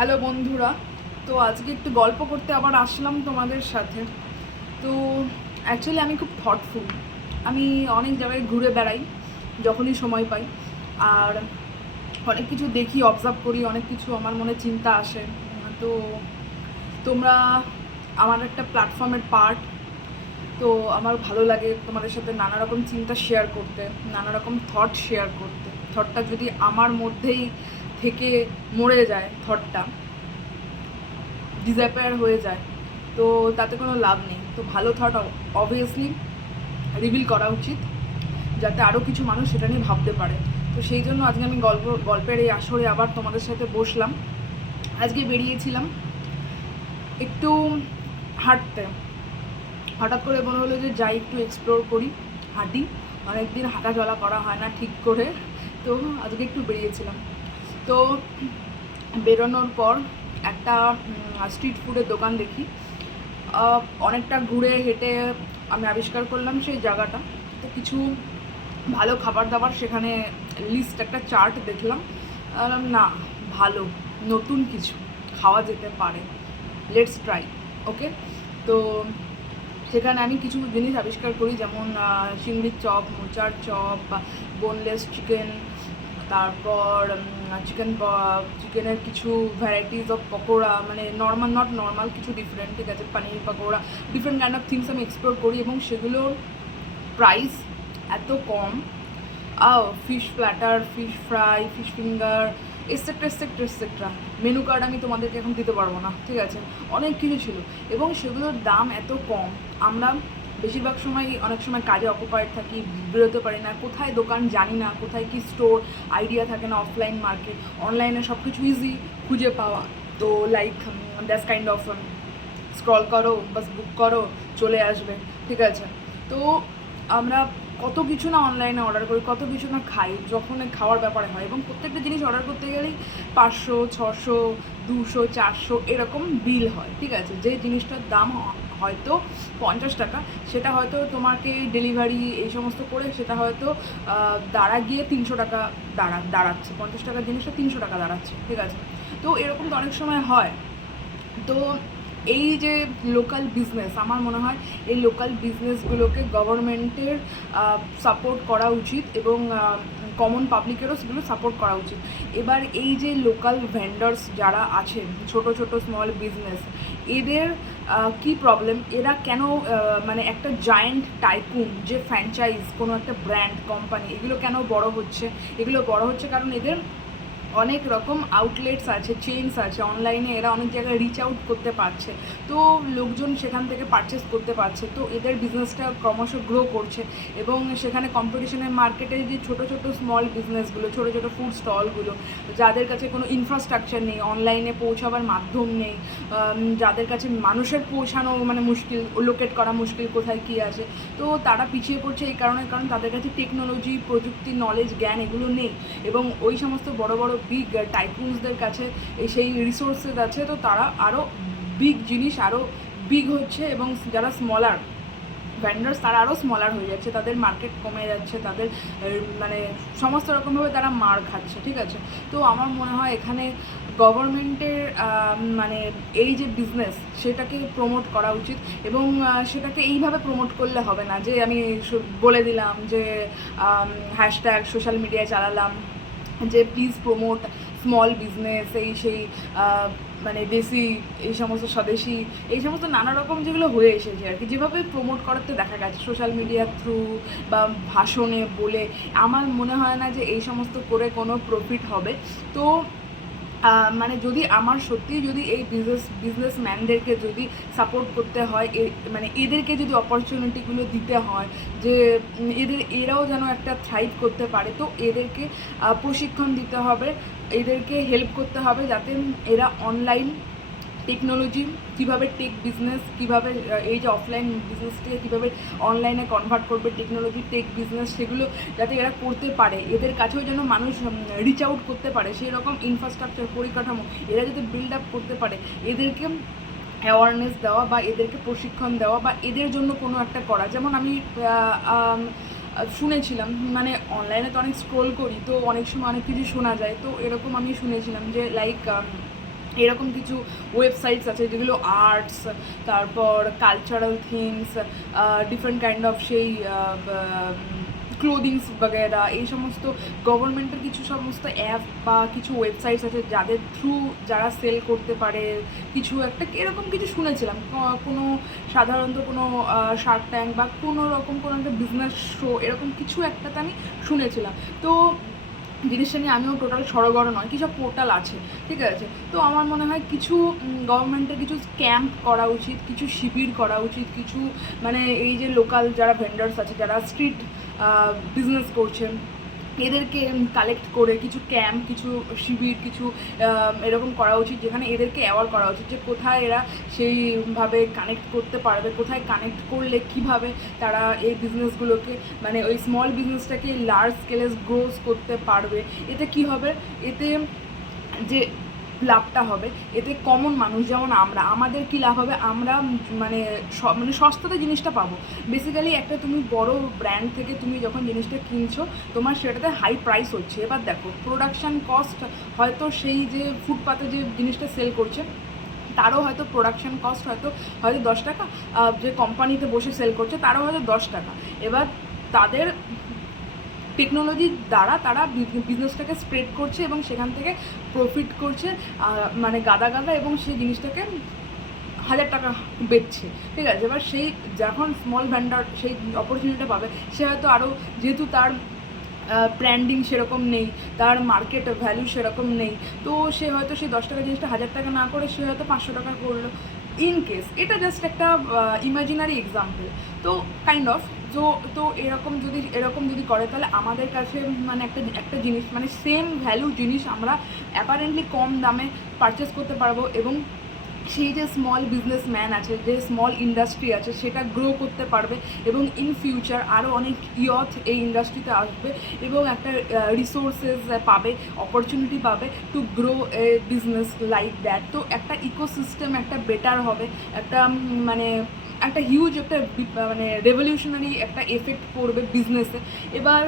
Hello বন্ধুরা, তো আজকে একটু গল্প করতে আবার আসলাম তোমাদের সাথে। তো অ্যাকচুয়ালি আমি খুব থটফুল। আমি অনেক জায়গায় ঘুরে বেড়াই যখনই সময় পাই, আর অনেক কিছু দেখি, অবজার্ভ করি, অনেক কিছু আমার মনে চিন্তা আসে। তো তোমরা আমার একটা প্ল্যাটফর্মের পার্ট। তো আমার ভালো লাগে তোমাদের সাথে নানা রকম চিন্তা শেয়ার করতে, নানা রকম থট শেয়ার করতে। থটটা যদি আমার মধ্যেই থেকে মরে যায়, থটটা ডিসঅ্যাপিয়ার হয়ে যায়, তো তাতে কোনো লাভ নেই। তো ভালো থট অবভিয়াসলি রিভিল করা উচিত, যাতে আরও কিছু মানুষ সেটা নিয়ে ভাবতে পারে। তো সেই জন্য আজকে আমি গল্পের এই আসরে আবার তোমাদের সাথে বসলাম। আজকে বেরিয়েছিলাম একটু হাঁটতে। হঠাৎ করে মনে হলো যে যাই একটু এক্সপ্লোর করি, হাঁটি। অনেকদিন হাঁটা চলা করা হয় না ঠিক করে, তো আজকে একটু বেরিয়েছিলাম। তো বেরোনোর পর একটা স্ট্রিট ফুডের দোকান দেখি। অনেকটা ঘুরে হেঁটে আমি আবিষ্কার করলাম সেই জায়গাটা। তো কিছু ভালো খাবার দাবার সেখানে লিস্ট, একটা চার্ট দেখলাম। না, ভালো নতুন কিছু খাওয়া যেতে পারে, লেটস ট্রাই। ওকে, তো সেখানে আমি কিছু জিনিস আবিষ্কার করি, যেমন চিংড়ির চপ, মোচার চপ, বোনলেস চিকেন, তারপর চিকেনের কিছু ভ্যারাইটিস অফ পকোড়া, মানে নর্মাল, নট নর্মাল, কিছু ডিফারেন্ট, ঠিক আছে, paneer pakora, different kind of things আমি এক্সপ্লোর করি। এবং সেগুলোর প্রাইস এত কম। Fish platter, fish fry, fish finger, etcetera etcetera etcetera. Menu card আমি তোমাদেরকে এখন দিতে পারবো না, ঠিক আছে, অনেক কিছু ছিল। এবং সেগুলোর দাম এত কম। আমরা বেশিরভাগ সময়, অনেক সময় কাজে অকুপায়েড থাকি, বেরোতে পারি না, কোথায় দোকান জানি না, কোথায় কি স্টোর আইডিয়া থাকে না, অফলাইন মার্কেট। অনলাইনে সব কিছু ইজি খুঁজে পাওয়া। তো like that's kind of scroll করো, বাস বুক করো, চলে আসবে, ঠিক আছে। তো আমরা কত কিছু না অনলাইনে অর্ডার করি, কত কিছু না খাই যখন খাওয়ার ব্যাপারে হয়। এবং প্রত্যেকটা জিনিস অর্ডার করতে গেলেই 500, 600, 200, 400 এরকম বিল হয়, ঠিক আছে। যে জিনিসটার দাম হয়তো 50 টাকা, সেটা হয়তো তোমাকে ডেলিভারি এই সমস্ত করে সেটা হয়তো গিয়ে 300 টাকা দাঁড়াচ্ছে। 50 টাকার জিনিসটা 300 টাকা দাঁড়াচ্ছে, ঠিক আছে। তো এরকম তো অনেক সময় হয়। তো এই যে লোকাল বিজনেস, আমার মনে হয় এই লোকাল বিজনেসগুলোকে গভর্নমেন্টের সাপোর্ট করা উচিত, এবং কমন পাবলিকেরও সেগুলো সাপোর্ট করা উচিত। এবার এই যে লোকাল ভেন্ডার্স যারা আছেন, ছোট ছোট স্মল বিজনেস, এদের কি প্রবলেম, এরা কেন মানে একটা জায়েন্ট টাইকুন, যে ফ্র্যাঞ্চাইজ, কোনো একটা ব্র্যান্ড কোম্পানি, এগুলো কেন বড় হচ্ছে? এগুলো বড় হচ্ছে কারণ এদের অনেক রকম আউটলেটস আছে, চেইনস আছে, অনলাইনে এরা অনেক জায়গায় রিচ আউট করতে পারছে। তো লোকজন সেখান থেকে পারচেস করতে পারছে, তো এদের বিজনেসটা ক্রমশ গ্রো করছে। এবং সেখানে কম্পিটিশনের মার্কেটে যে ছোটো ছোটো স্মল বিজনেসগুলো, ছোটো ছোটো ফুড স্টলগুলো, যাদের কাছে কোনো ইনফ্রাস্ট্রাকচার নেই, অনলাইনে পৌঁছাবার মাধ্যম নেই, যাদের কাছে মানুষের পৌঁছানো মানে মুশকিল, লোকেট করা মুশকিল কোথায় কী আছে, তো তারা পিছিয়ে পড়ছে এই কারণে, কারণ তাদের কাছে টেকনোলজি, প্রযুক্তি, নলেজ, জ্ঞান এগুলো নেই। এবং ওই সমস্ত বড় বড় বিগ টাইকুনসদের কাছে সেই রিসোর্সেস আছে, তো তারা আরও বিগ জিনিস, আরও বিগ হচ্ছে। এবং যারা স্মলার ভেন্ডার্স, তারা আরও স্মলার হয়ে যাচ্ছে, তাদের মার্কেট কমে যাচ্ছে, তাদের মানে সমস্ত রকমভাবে তারা মার খাচ্ছে, ঠিক আছে। তো আমার মনে হয় এখানে গভর্নমেন্টের মানে এই যে বিজনেস, সেটাকে প্রমোট করা উচিত। এবং সেটাকে এইভাবে প্রমোট করলে হবে না যে আমি বলে দিলাম যে হ্যাশট্যাগ সোশ্যাল মিডিয়ায় চালালাম যে প্লিজ প্রমোট স্মল বিজনেস, এই সেই মানে দেশি, এই সমস্ত স্বদেশি, এই সমস্ত নানা রকম যেগুলো হয়ে এসেছে আর কি, যেভাবে প্রমোট করাতে দেখা গেছে সোশ্যাল মিডিয়ার থ্রু বা ভাষণে বলে, আমার মনে হয় না যে এই সমস্ত করে কোনো প্রফিট হবে। তো মানে যদি আমার সত্যিই যদি এই বিজনেসম্যানদেরকে যদি সাপোর্ট করতে হয়, মানে এদেরকে যদি অপরচুনিটিগুলো দিতে হয়, যে এরাও যেন একটা থ্রাইভ করতে পারে, তো এদেরকে প্রশিক্ষণ দিতে হবে, এদেরকে হেল্প করতে হবে, যাতে এরা অনলাইন টেকনোলজি, কীভাবে টেক বিজনেস, কীভাবে এই যে অফলাইন বিজনেসটাকে কীভাবে অনলাইনে কনভার্ট করবে, টেকনোলজি, টেক বিজনেস, সেগুলো যাতে এরা করতে পারে, এদের কাছেও যেন মানুষ রিচ আউট করতে পারে, সেই রকম ইনফ্রাস্ট্রাকচার, পরিকাঠামো এরা যাতে বিল্ড আপ করতে পারে, এদেরকে অ্যাওয়ারনেস দেওয়া বা এদেরকে প্রশিক্ষণ দেওয়া বা এদের জন্য কোনো একটা করা। যেমন আমি শুনেছিলাম, মানে অনলাইনে তো অনেক স্ক্রোল করি, তো অনেক সময় অনেক কিছু শোনা যায়, তো এরকম আমি শুনেছিলাম যে লাইক এরকম কিছু ওয়েবসাইটস আছে যেগুলো আর্টস, তারপর cultural things, different kind of সেই ক্লোদিংস বগেরা, এই সমস্ত গভর্নমেন্টের কিছু সমস্ত অ্যাপ বা কিছু ওয়েবসাইটস আছে যাদের থ্রু যারা সেল করতে পারে কিছু একটা, এরকম কিছু শুনেছিলাম। কোনো সাধারণত কোনো শার্ক ট্যাঙ্ক বা কোনো রকম কোনো একটা বিজনেস শো এরকম কিছু একটাতে আমি শুনেছিলাম। তো জিনিসটা নিয়ে আমিও টোটাল সড়গড় নয়, কিছু পোর্টাল আছে, ঠিক আছে। তো আমার মনে হয় কিছু গভর্নমেন্টের কিছু ক্যাম্প করা উচিত, কিছু শিবির করা উচিত, কিছু মানে এই যে লোকাল যারা ভেন্ডার্স আছে, যারা স্ট্রিট বিজনেস করছেন, এদেরকে কালেক্ট করে কিছু ক্যাম্প, কিছু শিবির, কিছু এরকম করা উচিত, যেখানে এদেরকে অ্যাওয়ার করা উচিত যে কোথায় এরা সেইভাবে কানেক্ট করতে পারবে, কোথায় কানেক্ট করলে কিভাবে তারা এই বিজনেসগুলোকে মানে ওই স্মল বিজনেসটাকে লার্জ স্কেলে গ্রোস করতে পারবে। এতে কি হবে, এতে যে লাভটা হবে, এতে কমন মানুষ যেমন আমাদের কি লাভ হবে, আমরা মানে মানে সস্তাতে জিনিসটা পাবো। বেসিক্যালি একটা তুমি বড় ব্র্যান্ড থেকে তুমি যখন জিনিসটা কিনছো, তোমার সেটাতে হাই প্রাইস হচ্ছে। এবার দেখো প্রোডাকশান কস্ট, হয়তো সেই যে ফুটপাতে যে জিনিসটা সেল করছে তারও হয়তো প্রোডাকশান কস্ট হয়তো 10 টাকা, যে কোম্পানিতে বসে সেল করছে তারও হয়তো 10 টাকা। এবার তাদের টেকনোলজির দ্বারা তারা বিজনেসটাকে স্প্রেড করছে এবং সেখান থেকে প্রফিট করছে মানে গাদা গাদা, এবং সেই জিনিসটাকে 1000 টাকা বেচছে, ঠিক আছে। এবার সেই যখন স্মল ভেন্ডার সেই অপরচুনিটিটা পাবে, সে হয়তো আরও, যেহেতু তার ব্র্যান্ডিং সেরকম নেই, তার মার্কেট ভ্যালু সেরকম নেই, তো সে হয়তো সেই 10 টাকা জিনিসটা 1000 টাকা না করে সে হয়তো 500 টাকা করলো, ইন কেস। এটা জাস্ট একটা ইমাজিনারি এক্সাম্পল। তো কাইন্ড অফ তো এরকম যদি করে, তাহলে আমাদের কাছে মানে একটা জিনিস মানে সেম ভ্যালু জিনিস আমরা অ্যাপারেন্টলি কম দামে পারচেস করতে পারবো, এবং সেই যে স্মল বিজনেসম্যান আছে, যে স্মল ইন্ডাস্ট্রি আছে, সেটা গ্রো করতে পারবে, এবং ইন ফিউচার আরও অনেক ইয়থ এই ইন্ডাস্ট্রিতে আসবে এবং একটা রিসোর্সেস পাবে, অপরচুনিটি পাবে to grow A business like that. তো একটা ইকোসিস্টেম একটা বেটার হবে, একটা মানে একটা হিউজ একটা মানে রেভলিউশনারি একটা এফেক্ট পড়বে বিজনেসে। এবার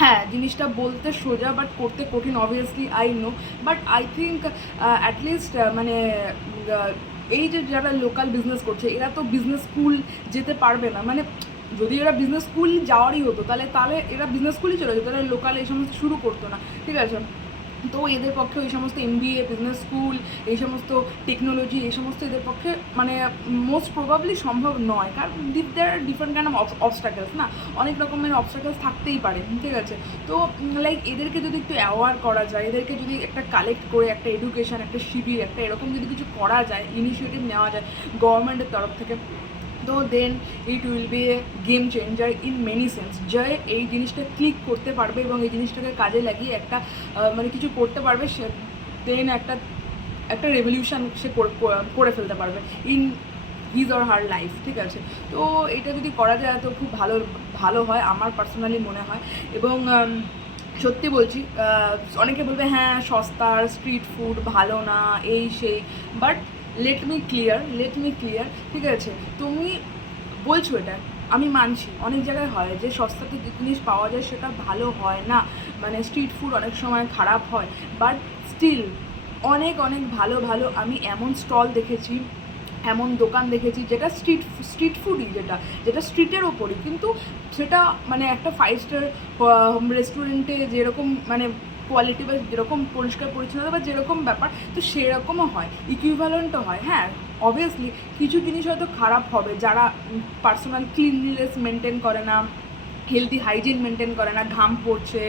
হ্যাঁ, জিনিসটা বলতে সোজা বাট করতে কঠিন, obviously I know, but I think at least মানে এই যে যারা লোকাল বিজনেস করছে এরা তো বিজনেস স্কুল যেতে পারবে না। মানে যদি এরা বিজনেস স্কুল যাওয়ারই হতো তাহলে এরা বিজনেস স্কুলই চলে যেত, তাহলে লোকাল এই সমস্ত শুরু করতো না, ঠিক আছে। তো এদের পক্ষে ওই সমস্ত MBA, বিজনেস স্কুল, এই সমস্ত টেকনোলজি, এই সমস্ত এদের পক্ষে মানে মোস্ট প্রবাবলি সম্ভব নয়, কারণ দেয়ার আর ডিফারেন্ট কাইন্ড অফ অবস্ট্রাকলস না, অনেক রকমের অবস্ট্রাকলস থাকতেই পারে, ঠিক আছে। তো লাইক এদেরকে যদি একটু অ্যাওয়ার করা যায়, এদেরকে যদি একটা কালেক্ট করে একটা এডুকেশন, একটা শিবির, একটা এরকম যদি কিছু করা যায়, ইনিশিয়েটিভ নেওয়া যায় গভর্নমেন্টের তরফ থেকে, তো then it will be a game changer in many sense. যে এই জিনিসটা ক্লিক করতে পারবে এবং এই জিনিসটাকে কাজে লাগিয়ে একটা মানে কিছু করতে পারবে, সে দেন একটা রেভলিউশন সে করে ফেলতে পারবে in his or her life, ঠিক আছে। তো এটা যদি করা যায় তো খুব ভালো হয় আমার পার্সোনালি মনে হয়। এবং সত্যি বলছি, অনেকে বলবে হ্যাঁ সস্তার স্ট্রিট ফুড ভালো না, এই সেই, বাট লেট মি ক্লিয়ার, ঠিক আছে। তুমি বলছো এটা আমি মানছি, অনেক জায়গায় হয় যে সস্তাতে যে জিনিস পাওয়া যায় সেটা ভালো হয় না, মানে স্ট্রিট ফুড অনেক সময় খারাপ হয়, বাট স্টিল অনেক ভালো আমি এমন স্টল দেখেছি, এমন দোকান দেখেছি যেটা স্ট্রিট ফুডই, যেটা স্ট্রিটের ওপরই, কিন্তু সেটা মানে একটা 5 স্টার রেস্টুরেন্টে যেরকম মানে কোয়ালিটি বা যেরকম পরিষ্কার পরিচ্ছন্নতা বা যেরকম ব্যাপার, তো সেরকমও হয়, ইকুইভ্যালেন্টও হয়। হ্যাঁ অবভিয়াসলি কিছু জিনিস হয়তো খারাপ হবে, যারা পার্সোনাল ক্লিনলিনেস মেনটেন করে না, হেলদি হাইজিন মেনটেন করে না, ঘাম পড়ছে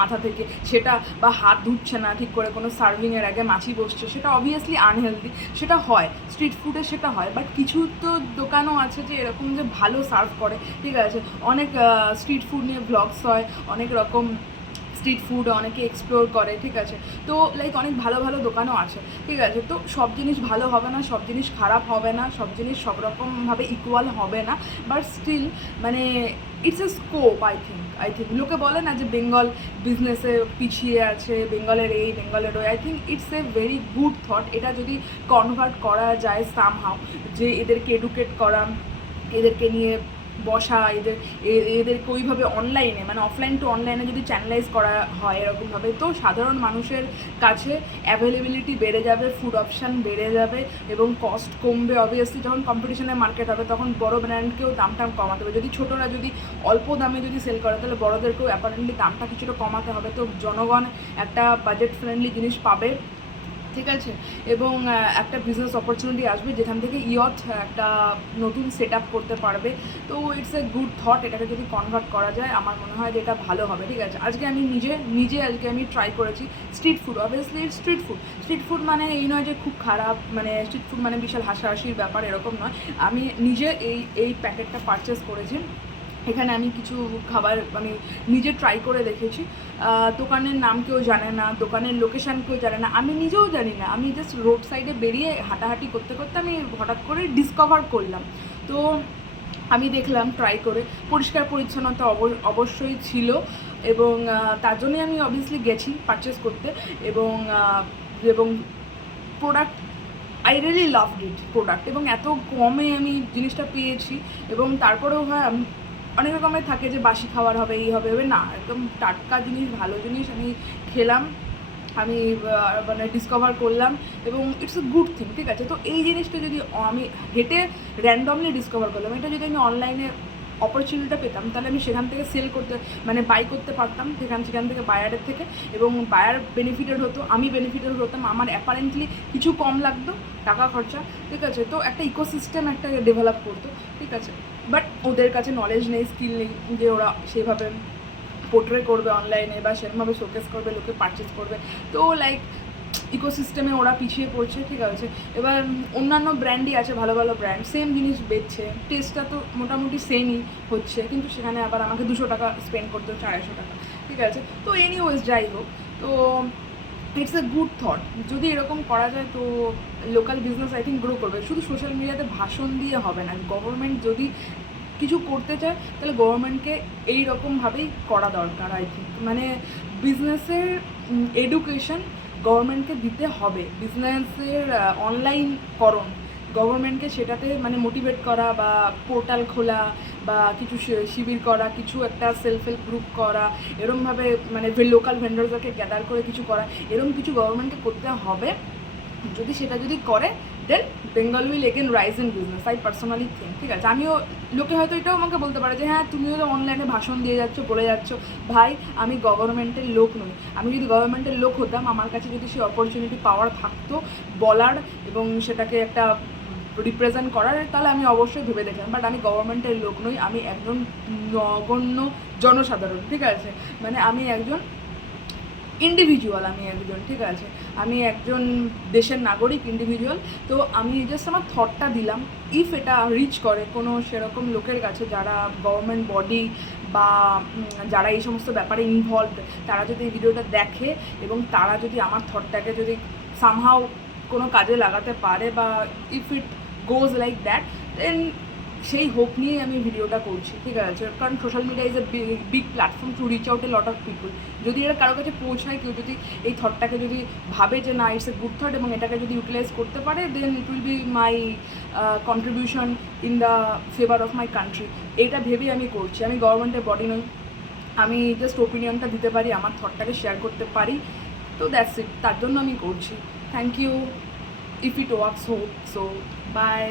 মাথা থেকে সেটা, বা হাত ধুচ্ছে না ঠিক করে, কোনো সার্ভিংয়ের আগে মাছি বসছে, সেটা অবভিয়াসলি আনহেলদি, সেটা হয় স্ট্রিট ফুডে, সেটা হয়। বাট কিছু তো দোকানও আছে যে এরকম যে ভালো সার্ভ করে, ঠিক আছে। অনেক স্ট্রিট ফুড নিয়ে ব্লগস হয়, অনেক রকম স্ট্রিট ফুড অনেকে এক্সপ্লোর করে, ঠিক আছে। তো লাইক অনেক ভালো দোকানও আছে, ঠিক আছে। তো সব জিনিস ভালো হবে না, সব জিনিস খারাপ হবে না, সব জিনিস সব রকমভাবে ইকুয়াল হবে না, বাট স্টিল মানে it's a scope. I think লোকে বলে না যে বেঙ্গল বিজনেসে পিছিয়ে আছে, বেঙ্গলের এই বেঙ্গলের ওই, I think it's a very good thought. এটা যদি কনভার্ট করা যায় সামহাও, যে এদেরকে এডুকেট করা, এদেরকে নিয়ে বসা, এদেরকে ওইভাবে অনলাইনে মানে অফলাইন টু অনলাইনে যদি চ্যানেলাইজ করা হয় এরকমভাবে, তো সাধারণ মানুষের কাছে অ্যাভেলেবিলিটি বেড়ে যাবে, ফুড অপশান বেড়ে যাবে এবং কস্ট কমবে। অবভিয়াসলি যখন কম্পিটিশনের মার্কেট হবে তখন বড় ব্র্যান্ডকেও দামটা কমাতে হবে। যদি ছোটরা যদি অল্প দামে যদি সেল করে তাহলে বড়োদেরকেও অ্যাপারেন্টলি দামটা কিছুটা কমাতে হবে, তো জনগণ একটা বাজেট ফ্রেন্ডলি জিনিস পাবে, ঠিক আছে। এবং একটা বিজনেস অপরচুনিটি আসবে যেখান থেকে ইয়থ একটা নতুন সেট আপ করতে পারবে। তো ইটস এ গুড থট, এটাকে যদি কনভার্ট করা যায় আমার মনে হয় যে এটা ভালো হবে, ঠিক আছে। আজকে আমি নিজে আজকে আমি ট্রাই করেছি street food. Obviously street food মানে এই নয় যে খুব খারাপ, মানে স্ট্রিট ফুড মানে বিশাল হাসাহাসির ব্যাপার এরকম নয়। আমি নিজে এই প্যাকেটটা পারচেস করেছি। এখানে আমি কিছু খাবার আমি নিজে ট্রাই করে দেখেছি। দোকানের নাম কেউ জানে না, দোকানের লোকেশান কেউ জানে না, আমি নিজেও জানি না। আমি জাস্ট রোড সাইডে বেরিয়ে হাঁটাহাঁটি করতে করতে আমি হঠাৎ করে ডিসকভার করলাম। তো আমি দেখলাম ট্রাই করে, পরিষ্কার পরিচ্ছন্নতা অবশ্যই ছিল এবং তার জন্যই আমি অবভিয়াসলি গেছি পারচেস করতে। এবং product I really loved it product, এবং এত কমে আমি জিনিসটা পেয়েছি। এবং তারপরেও হয় অনেক রকমের থাকে যে বাসি খাবার হবে, এই হবে না, একদম টাটকা জিনিস, ভালো জিনিস আমি খেলাম, আমি মানে ডিসকভার করলাম এবং ইটস এ গুড থিং, ঠিক আছে। তো এই জিনিসটা যদি আমি হেঁটে র্যান্ডমলি ডিসকভার করলাম, এটা যদি আমি অনলাইনে অপরচুনিটিটা পেতাম তাহলে আমি সেখান থেকে সেল করতে মানে বাই করতে পারতাম সেখান থেকে বায়ারের থেকে, এবং বায়ার বেনিফিটেড হতো, আমি বেনিফিটেড হতাম, আমার অ্যাপারেন্টলি কিছু কম লাগতো টাকা খরচা, ঠিক আছে। তো একটা ইকোসিস্টেম একটা ডেভেলপ করতো, ঠিক আছে। বাট ওদের কাছে নলেজ নেই, স্কিল নেই যে ওরা সেভাবে পোর্ট্রে করবে অনলাইনে বা সেরকমভাবে শোকেস করবে, লোকে পারচেস করবে। তো লাইক ইকোসিস্টেমে ওরা পিছিয়ে পড়ছে, ঠিক আছে। এবার অন্যান্য ব্র্যান্ডই আছে, ভালো ভালো ব্র্যান্ড, সেম জিনিস বেচছে, টেস্টটা তো মোটামুটি সেমই হচ্ছে, কিন্তু সেখানে আবার আমাকে 200 টাকা স্পেন্ড করতে হচ্ছে, 250 টাকা, ঠিক আছে। তো এনিওয়েজ যাই হোক, তো ইটস এ গুড থট। যদি এরকম করা যায় তো local business I think grow করবে। শুধু সোশ্যাল মিডিয়াতে ভাষণ দিয়ে হবে না, গভর্নমেন্ট যদি কিছু করতে চায় তাহলে গভর্নমেন্টকে এইরকমভাবেই করা দরকার আই থিঙ্ক। মানে বিজনেসের এডুকেশন গভর্নমেন্টকে দিতে হবে, বিজনেসের অনলাইনকরণ গভর্নমেন্টকে সেটাতে মানে মোটিভেট করা, বা পোর্টাল খোলা, বা কিছু শিবির করা, কিছু একটা সেলফ হেল্প গ্রুপ করা, এরমভাবে মানে লোকাল ভেন্ডারদেরকে গ্যাদার করে কিছু করা, এরম কিছু গভর্নমেন্টকে করতে হবে। সেটা যদি করে then Bengal will again rise in business, I personally think, ঠিক আছে। আমিও, লোকে হয়তো এটাও আমাকে বলতে পারে যে হ্যাঁ তুমিও তো অনলাইনে ভাষণ দিয়ে যাচ্ছ, বলে যাচ্ছ। ভাই, আমি গভর্নমেন্টের লোক নই। আমি যদি গভর্নমেন্টের লোক হতাম, আমার কাছে যদি সেই অপরচুনিটি পাওয়ার থাকতো বলার এবং সেটাকে একটা রিপ্রেজেন্ট করার, তাহলে আমি অবশ্যই ভেবে দেখলাম। বাট আমি গভর্নমেন্টের লোক নই, আমি একজন নগণ্য জনসাধারণ, ঠিক আছে। মানে আমি একজন ইন্ডিভিজুয়াল, আমি একজন, ঠিক আছে, আমি একজন দেশের নাগরিক, ইন্ডিভিজুয়াল। তো আমি জাস্ট আমার থটটা দিলাম, ইফ এটা রিচ করে কোনো সেরকম লোকের কাছে যারা গভর্নমেন্ট বডি বা যারা এই সমস্ত ব্যাপারে ইনভলভড, তারা যদি এই ভিডিওটা দেখে এবং তারা যদি আমার থটটাকে যদি সামহাও কোনো কাজে লাগাতে পারে, বা if it goes like that, then সেই হোপ নিয়েই আমি ভিডিওটা করছি, ঠিক আছে। কারণ social media is a big platform to reach out a lot of people. যদি এটা কারোর কাছে পৌঁছায়, কেউ যদি এই থটটাকে যদি ভাবে যে না ইটস এ গুড থট এবং এটাকে যদি ইউটিলাইজ করতে পারে, then it will be my contribution in the favour of my country. এটা ভেবেই আমি করছি। আমি গভর্নমেন্টের বডি নই, আমি জাস্ট ওপিনিয়নটা দিতে পারি, আমার থটটাকে শেয়ার করতে পারি। তো দ্যাটস ইট, তার জন্য আমি করছি। Thank you, if it works hope so, by.